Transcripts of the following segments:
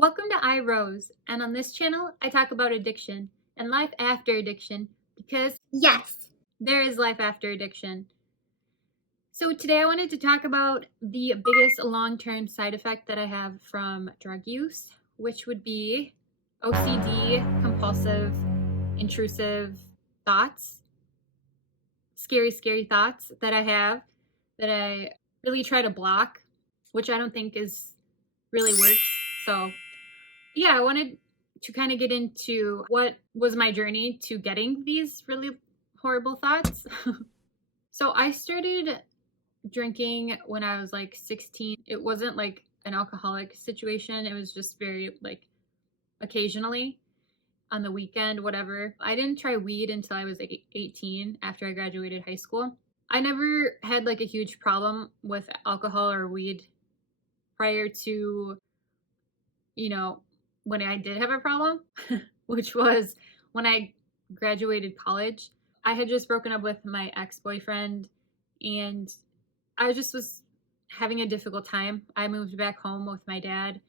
Welcome to iRose, and on this channel, I talk about addiction and life after addiction because Yes. there is life after addiction. So today I wanted to talk about the biggest long-term side effect that I have from drug use, which would be OCD, compulsive, intrusive thoughts, scary thoughts that I have that I really try to block, which I don't think is really works. So yeah, I wanted to kind of get into what was my journey to getting these really horrible thoughts. So I started drinking when I was like 16. It wasn't like an alcoholic situation. It was just very like occasionally on the weekend, whatever. I didn't try weed until I was like 18 after I graduated high school. I never had like a huge problem with alcohol or weed prior to, you know, when I did have a problem, which was when I graduated college. I had just broken up with my ex-boyfriend and I just was having a difficult time. I moved back home with my dad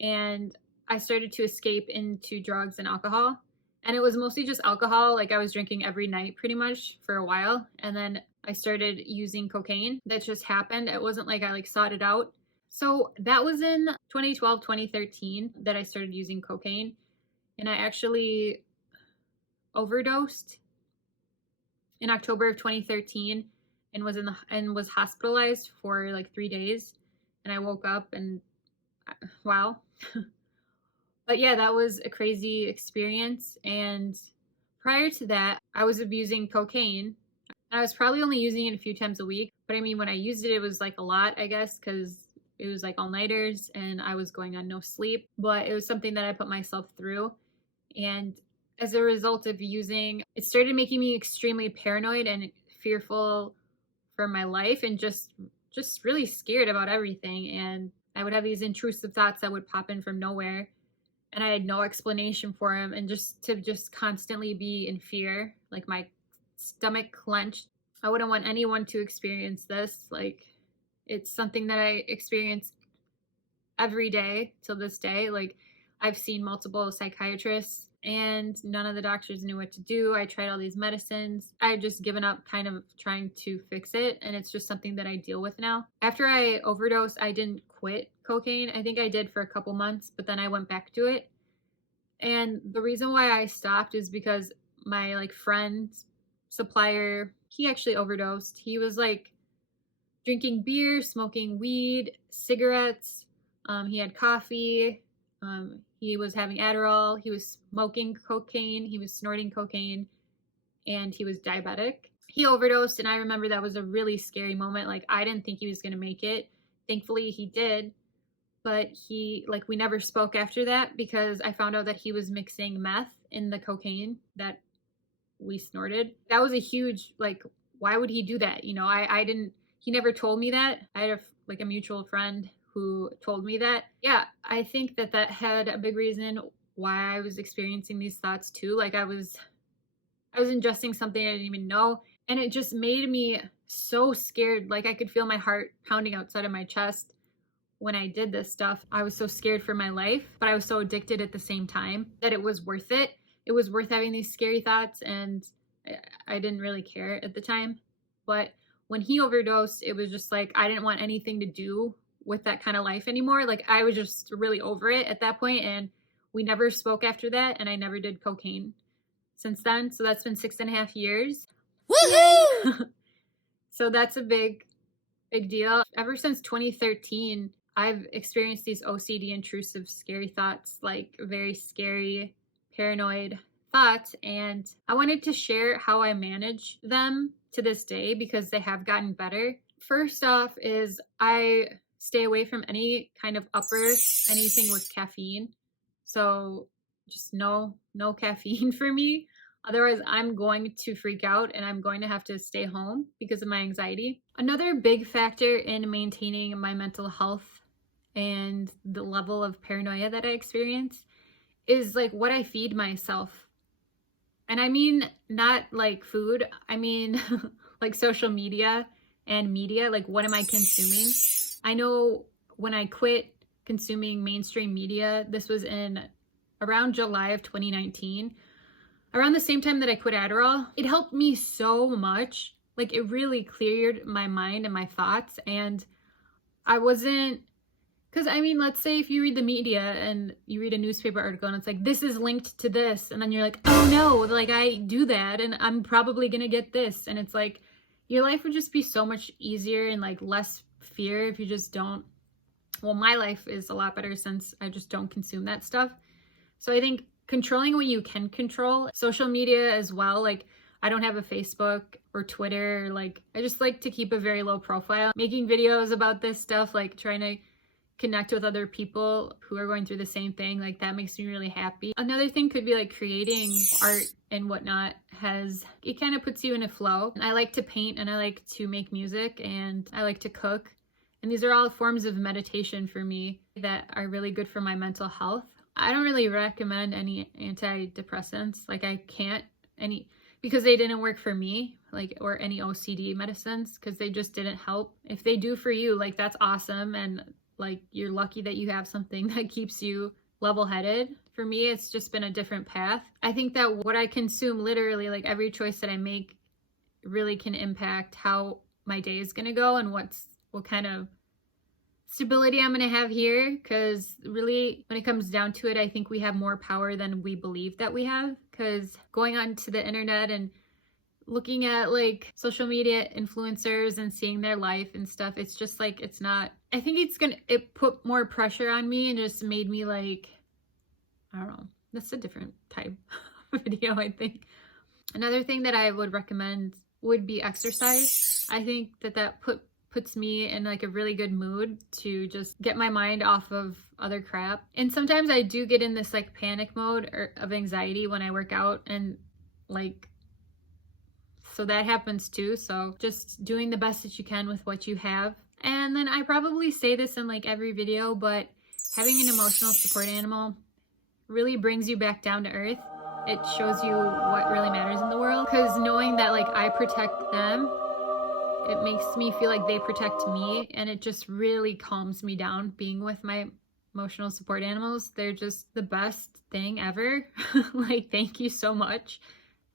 and I started to escape into drugs and alcohol. And it was mostly just alcohol. Like I was drinking every night pretty much for a while. And then I started using cocaine. That just happened. It wasn't like I like sought it out. So that was in 2012, 2013 that I started using cocaine. And I actually overdosed in October of 2013 and was hospitalized for like 3 days. And I woke up and wow. But yeah, that was a crazy experience. And prior to that, I was abusing cocaine. I was probably only using it a few times a week. But I mean, when I used it, it was like a lot, I guess, because it was like all-nighters and I was going on no sleep. But it was something that I put myself through. And as a result of using, it started making me extremely paranoid and fearful for my life and just really scared about everything. And I would have these intrusive thoughts that would pop in from nowhere and I had no explanation for them, and just constantly be in fear, like my stomach clenched. I wouldn't want anyone to experience this. Like it's something that I experience every day till this day. Like I've seen multiple psychiatrists and none of the doctors knew what to do. I tried all these medicines. I've just given up kind of trying to fix it, and it's just something that I deal with now. After I overdosed, I didn't quit cocaine. I think I did for a couple months, but then I went back to it. And the reason why I stopped is because my like friend supplier, he actually overdosed. He was like drinking beer, smoking weed, cigarettes. He had coffee. He was having Adderall. He was smoking cocaine. He was snorting cocaine, and he was diabetic. He overdosed, and I remember that was a really scary moment. Like I didn't think he was going to make it. Thankfully, he did. But we never spoke after that because I found out that he was mixing meth in the cocaine that we snorted. That was a huge, like, why would he do that? You know, I didn't, he never told me that. I had a mutual friend who told me that. Yeah, I think that had a big reason why I was experiencing these thoughts too. Like I was ingesting something I didn't even know. And it just made me so scared. Like I could feel my heart pounding outside of my chest when I did this stuff. I was so scared for my life, but I was so addicted at the same time that it was worth it. It was worth having these scary thoughts, and I didn't really care at the time. But when he overdosed, it was just like I didn't want anything to do with that kind of life anymore. Like I was just really over it at that point, and we never spoke after that, and I never did cocaine since then. So that's been 6.5 years. Woohoo! So that's a big deal. Ever since 2013, I've experienced these OCD intrusive scary thoughts, like very scary, paranoid thoughts. And I wanted to share how I manage them to this day because they have gotten better. First off is I stay away from any kind of anything with caffeine. So just no caffeine for me. Otherwise, I'm going to freak out and I'm going to have to stay home because of my anxiety. Another big factor in maintaining my mental health and the level of paranoia that I experience is like what I feed myself. And I mean, not like food, I mean like social media and media. Like, what am I consuming? I know when I quit consuming mainstream media. This was in around July of 2019, around the same time that I quit Adderall. It helped me so much. Like, it really cleared my mind and my thoughts, and I wasn't, because I mean, let's say if you read the media and you read a newspaper article and it's like, this is linked to this, and then you're like, oh no, like I do that and I'm probably gonna get this, and it's like, your life would just be so much easier and like less fear if you just don't. Well, my life is a lot better since I just don't consume that stuff. So I think controlling what you can control, social media as well, like I don't have a Facebook or Twitter, like I just like to keep a very low profile, making videos about this stuff, like trying to connect with other people who are going through the same thing. Like that makes me really happy. Another thing could be like creating art and whatnot. It kind of puts you in a flow. I like to paint and I like to make music and I like to cook. And these are all forms of meditation for me that are really good for my mental health. I don't really recommend any antidepressants. Like I can't because they didn't work for me, like, or any OCD medicines, because they just didn't help. If they do for you, like that's awesome. And like, you're lucky that you have something that keeps you level-headed. For me, it's just been a different path. I think that what I consume, literally, like every choice that I make really can impact how my day is going to go and what kind of stability I'm going to have here. Because really, when it comes down to it, I think we have more power than we believe that we have. Because going onto the internet and looking at like social media influencers and seeing their life and stuff, it's just like, it's not, I think it put more pressure on me and just made me like, I don't know, that's a different type of video, I think. Another thing that I would recommend would be exercise. I think that puts me in like a really good mood to just get my mind off of other crap. And sometimes I do get in this like panic mode of anxiety when I work out, and like, so that happens too. So just doing the best that you can with what you have. And then I probably say this in like every video, but having an emotional support animal really brings you back down to earth. It shows you what really matters in the world, because knowing that like I protect them, it makes me feel like they protect me, and it just really calms me down being with my emotional support animals. They're just the best thing ever. Like, thank you so much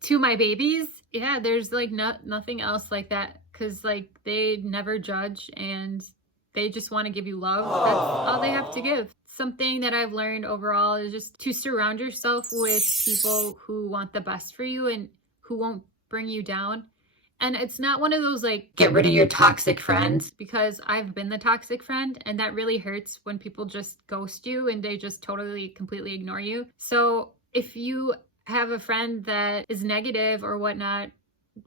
to my babies. Yeah, there's like nothing else like that, because like they never judge and they just want to give you love. That's all they have to give. Something that I've learned overall is just to surround yourself with people who want the best for you and who won't bring you down. And it's not one of those like, get rid of your toxic friends, because I've been the toxic friend, and that really hurts when people just ghost you and they just totally, completely ignore you. So if you have a friend that is negative or whatnot,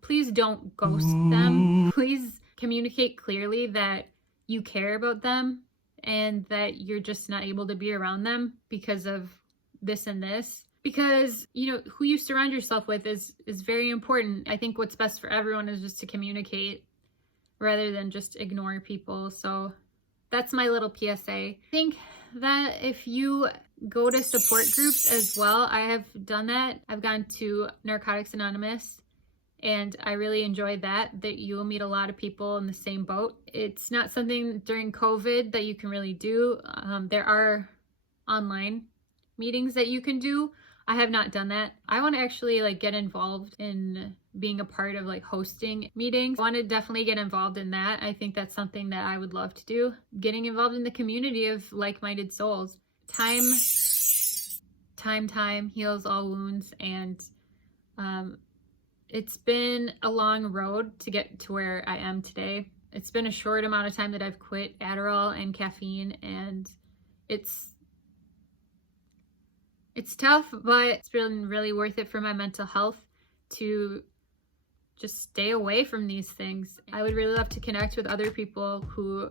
please don't ghost them. Please communicate clearly that you care about them and that you're just not able to be around them because of this and this. Because, you know, who you surround yourself with is very important. I think what's best for everyone is just to communicate rather than just ignore people. So that's my little PSA. I think that if you go to support groups as well, I have done that. I've gone to Narcotics Anonymous, and I really enjoyed that you'll meet a lot of people in the same boat. It's not something during COVID that you can really do. There are online meetings that you can do. I have not done that. I want to actually like get involved in being a part of like hosting meetings. I want to definitely get involved in that. I think that's something that I would love to do. Getting involved in the community of like-minded souls. Time heals all wounds, and it's been a long road to get to where I am today. It's been a short amount of time that I've quit Adderall and caffeine, and it's tough, but it's been really worth it for my mental health to just stay away from these things. I would really love to connect with other people who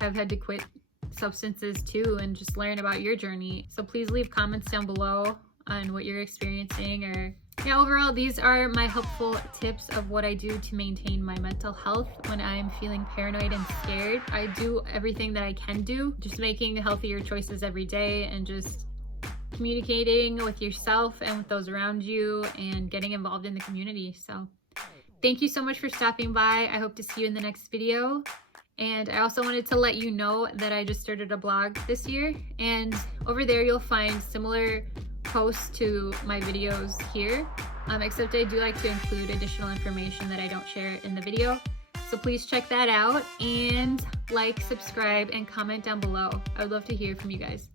have had to quit substances too, and just learn about your journey. So please leave comments down below on what you're experiencing, or yeah, overall, these are my helpful tips of what I do to maintain my mental health when I'm feeling paranoid and scared. I do everything that I can do, just making healthier choices every day and just communicating with yourself and with those around you and getting involved in the community. So thank you so much for stopping by. I hope to see you in the next video, And I also wanted to let you know that I just started a blog this year, and over there you'll find similar posts to my videos here, except I do like to include additional information that I don't share in the video. So please check that out and like, subscribe, and comment down below. I would love to hear from you guys.